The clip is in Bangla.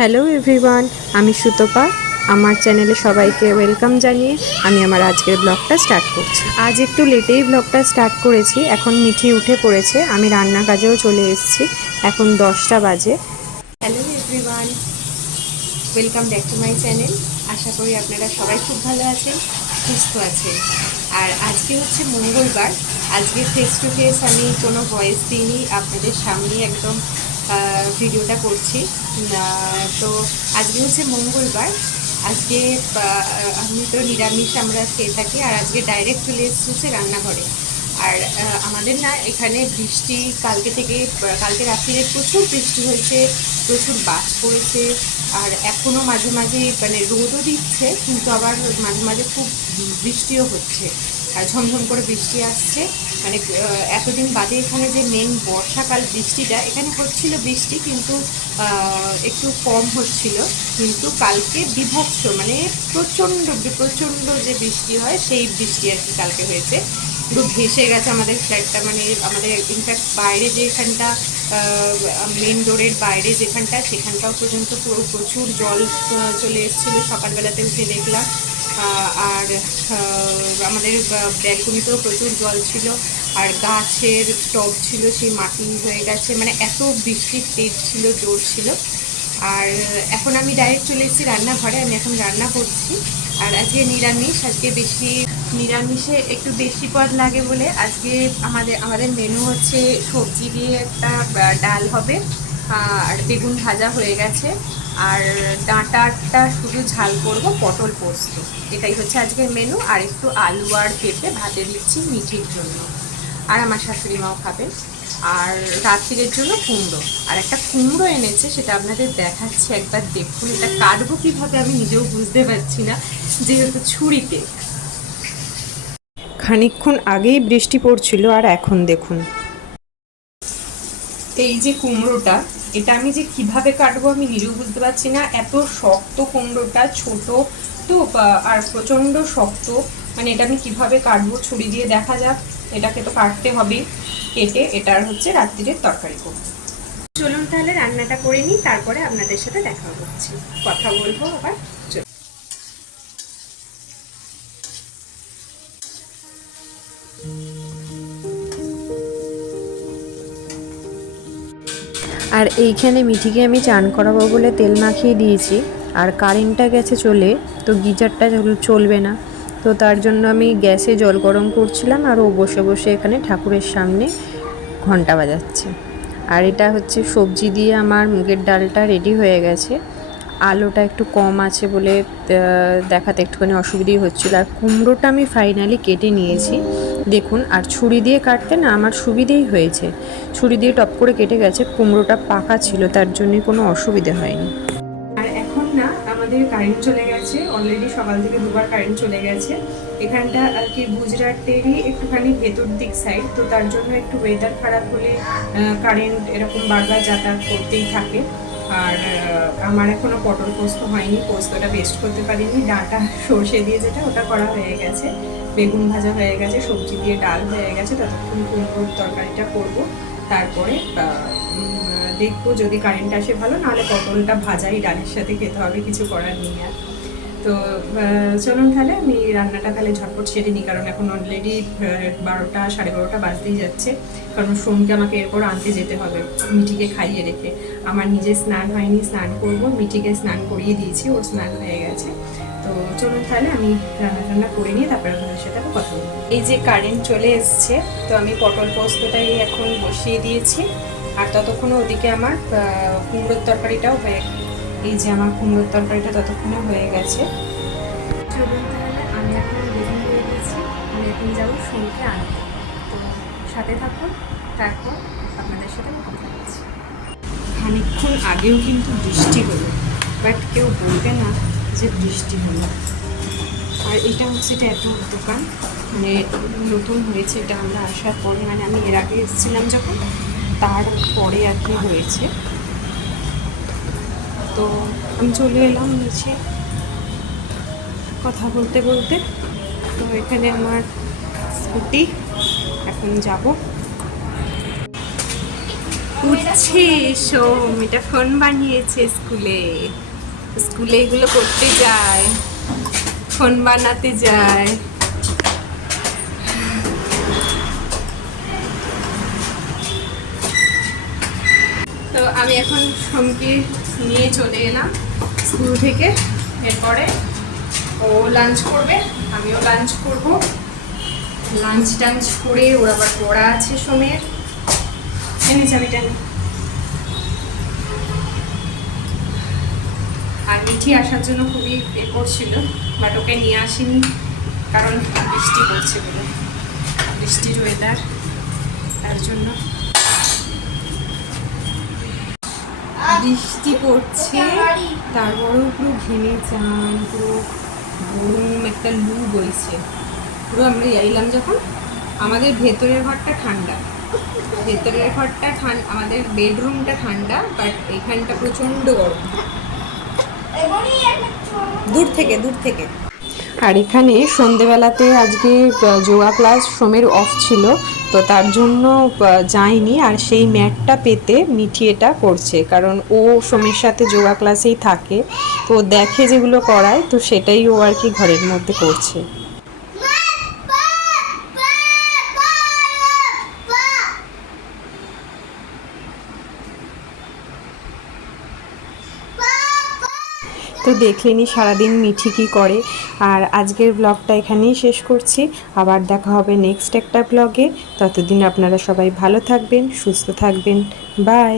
হ্যালো এভরিওয়ান, আমি সুতপা। আমার চ্যানেলে সবাইকে ওয়েলকাম জানিয়ে আমি আমার আজকের ব্লগটা স্টার্ট করছি। আজ একটু লেটেই ব্লগটা স্টার্ট করেছি। এখন মিঠি উঠে পড়েছে, আমি রান্না কাজেও চলে এসেছি। এখন 10টা বাজে। Hello everyone, welcome back to my channel. আশা করি আপনারা সবাই খুব ভালো আছেন, সুস্থ আছেন। আর আজকে হচ্ছে মঙ্গলবার। আজকে ফেস টু ফেস আমি কোনো ভয়েস দিইনি, আপনাদের সামনে একদম ভিডিওটা করছি। তো আজকে হচ্ছে মঙ্গলবার। আজকে আমি তো নিরামিষ আমরা খেয়ে থাকি, আর আজকে ডাইরেক্ট চলে এসেছে রান্নাঘরে। আর আমাদের না এখানে বৃষ্টি কালকে থেকে, কালকে রাত্রিরে প্রচুর বৃষ্টি হয়েছে, প্রচুর বাজ পড়েছে। আর এখনও মাঝে মাঝে মানে রোদও দিচ্ছে, কিন্তু আবার মাঝে মাঝে খুব বৃষ্টিও হচ্ছে, আর ঝমঝম করে বৃষ্টি আসছে। মানে এতদিন বাদে এখানে যে মেন বর্ষাকাল বৃষ্টিটা, এখানে হচ্ছিল বৃষ্টি, কিন্তু একটু কম হচ্ছিল। কিন্তু কালকে বিভৎস, মানে প্রচণ্ড প্রচণ্ড যে বৃষ্টি হয় সেই বৃষ্টি আর কি কালকে হয়েছে। পুরো ভেসে গেছে আমাদের ফ্ল্যাটটা, মানে আমাদের ইনফ্যাক্ট বাইরে যে এখানটা মেন ডোরের বাইরে যেখানটা, সেখানটাও পর্যন্ত পুরো প্রচুর জল চলে এসেছিলো। সকালবেলাতে উঠে দেখলাম। আর আমাদের ব্যালকনিতেও প্রচুর জল ছিল, আর গাছের টব ছিল সেই মাটি হয়ে গেছে, মানে এত বৃষ্টির তেজ ছিল, জোর ছিল। আর এখন আমি ডাইরেক্ট চলে এসেছি রান্নাঘরে, আমি এখন রান্না করছি। আর আজকে নিরামিষ, আজকে বেশি নিরামিষে একটু বেশি পদ লাগে বলে আজকে আমাদের মেনু হচ্ছে সবজি দিয়ে একটা ডাল হবে, আর বেগুন ভাজা হয়ে গেছে, আর ডাঁটাটা শুধু ঝাল করব, পটল পোস্ত, এটাই হচ্ছে আজকের মেনু। আর একটু আলু আর পেঁপে ভাতে দিচ্ছি মিঠির জন্য, আর আমার শাশুড়ি মাও খাবেন। আর রাত্রিরের জন্য কুমড়ো, আর একটা কুমড়ো এনেছে, সেটা আপনাদের দেখাচ্ছি, একবার দেখুন। এটা কাটবো কীভাবে আমি নিজেও বুঝতে পারছি না, যেহেতু ছুরিতে। খানিকক্ষণ আগেই বৃষ্টি পড়ছিল, আর এখন দেখুন এই যে কুমড়োটা, এটা আমি যে কিভাবে কাটবো আমি নিজেও বুঝতে পারছি না। এত শক্ত কুমড়োটা, ছোট তো আর প্রচণ্ড শক্ত, মানে এটা আমি কিভাবে কাটবো, ছুরি দিয়ে দেখা যাক। এটাকে তো কাটতে হবেই, কেটে এটার হচ্ছে রাত্রিরের তরকারি করবো। চলুন তাহলে রান্নাটা করে নিই, তারপরে আপনাদের সাথে দেখা হচ্ছে, কথা বলবো আবার। আর এইখানে মিঠিকে আমি চান করাবো বলে তেল মাখিয়ে দিয়েছি, আর কারেন্টটা গেছে চলে, তো গিজারটা চলবে না। তো তার জন্য আমি গ্যাসে জল গরম করছিলাম, আর ও বসে বসে এখানে ঠাকুরের সামনে ঘন্টা বাজাচ্ছে। আর এটা হচ্ছে সবজি দিয়ে আমার মুগের ডালটা রেডি হয়ে গেছে। আলোটা একটু কম আছে বলে দেখাতে একটুখানি অসুবিধাই হচ্ছিলো। আর কুমড়োটা আমি ফাইনালি কেটে নিয়েছি দেখুন, আর ছুরি দিয়ে কাটতে না আমার সুবিধেই হয়েছে, ছুরি দিয়ে টপ করে কেটে গেছে। কুমড়োটা পাকা ছিল, তার জন্যই কোনো অসুবিধে হয়নি। আর এখন না আমাদের কারেন্ট চলে গেছে, অলরেডি সকাল থেকে দুবার কারেন্ট চলে গেছে। এখানটা আর কি গুজরাটেরই একটুখানি ভেতর দিক সাইড, তো তার জন্য একটু ওয়েদার খারাপ হলে কারেন্ট এরকম বারবার যাতায়াত করতেই থাকে। আর আমার এখনও পটল পোস্ত হয়নি, পোস্তটা বেস্ট করতে পারিনি। ডাঁটা সর্ষে দিয়ে যেটা, ওটা করা হয়ে গেছে, বেগুন ভাজা হয়ে গেছে, সবজি দিয়ে ডাল হয়ে গেছে। ততক্ষণ কুমড়োর তরকারিটা করব, তারপরে দেখবো যদি কারেন্ট আসে ভালো, নাহলে পটলটা ভাজাই ডালের সাথে খেতে হবে, কিছু করার নেই আর। তো চলুন তাহলে আমি রান্নাটা তাহলে ঝটপট সেরে নিই, কারণ এখন অলরেডি 12টা 12:30 বাজতেই যাচ্ছে। কারণ সোমকে আমাকে এরপর আনতে যেতে হবে, মিঠিকে খাইয়ে রেখে। আমার নিজে স্নান হয়নি, স্নান করব, মিঠিকে স্নান করিয়ে দিয়েছি, ওর স্নান হয়ে গেছে। তো চলুন তাহলে আমি রান্না করে নিয়ে তারপরে আপনাদের সাথে কথা বলবো। এই যে কারেন্ট চলে এসছে, তো আমি পটল পোস্তটাই এখন বসিয়ে দিয়েছি, আর ততক্ষণে ওদিকে আমার কুমড়োর তরকারিটাও হয়ে, এই যে আমার কুমড়োর তরকারিটা ততক্ষণে হয়ে গেছে। চলুন তাহলে আমি এখন রেডি হয়ে গেছি, আমি এখন যাবো সোমকে আনতে। তো সাথে থাকুন, তারপর আপনাদের সাথে কথা বলছি। খানিকক্ষণ আগেও কিন্তু বৃষ্টি হলো, বাট কেউ বলবে না যে বৃষ্টি হলো। আর এটা হচ্ছে এটা এত দোকান, মানে নতুন হয়েছে এটা আমরা আসার পরে, মানে আমি এর আগে এসেছিলাম যখন, তারপরে আর কি হয়েছে। তো আমি চলে এলাম নিচে কথা বলতে বলতে। তো এখানে আমার স্কুটি, এখন যাব। উঠছে সোম, এটা ফোন বানিয়েছে স্কুলে। স্কুলে এগুলো করতে যায়, ফোন বানাতে যায়। তো আমি এখন সোমকে নিয়ে চলে এলাম স্কুল থেকে। এরপরে ও লাঞ্চ করবে, আমিও লাঞ্চ করব। লাঞ্চ টাঞ্চ করে ওর আবার পড়া আছে সোমের। এনে চাবিটা নে। আর মিঠি আসার জন্য খুবই করছিল, বাট ওকে নিয়ে আসিনি, কারণ বৃষ্টি পড়ছে বলে, বৃষ্টির ওয়েদার, তার জন্য। বৃষ্টি পড়ছে, তারপরেও পুরো ঘেমে চান, পুরো গরম একটা লু বইছে পুরো। আমরা এলাম যখন, আমাদের ভেতরের ঘরটা ঠান্ডা, ভেতরের ঘরটা ঠান্ডা, আমাদের বেডরুমটা ঠান্ডা, বাট এখানটা প্রচণ্ড গরম, দূর থেকে দূর থেকে। আর এখানে সন্ধেবেলাতে আজকে যোগা ক্লাস সোমের অফ ছিল, তো তার জন্য যায়নি। আর সেই ম্যাটটা পেতে মিঠি এটা করছে, কারণ ও সোমের সাথে যোগা ক্লাসেই থাকে, তো দেখে যেগুলো করায়, তো সেটাই ও আর কি ঘরের মধ্যে করছে। তো দেখে নি সারাদিন মিঠি কী করে। আর আজকের ব্লগটা এখানেই শেষ করছি, আবার দেখা হবে নেক্সট একটা ব্লগে। ততদিন আপনারা সবাই ভালো থাকবেন, সুস্থ থাকবেন, বাই।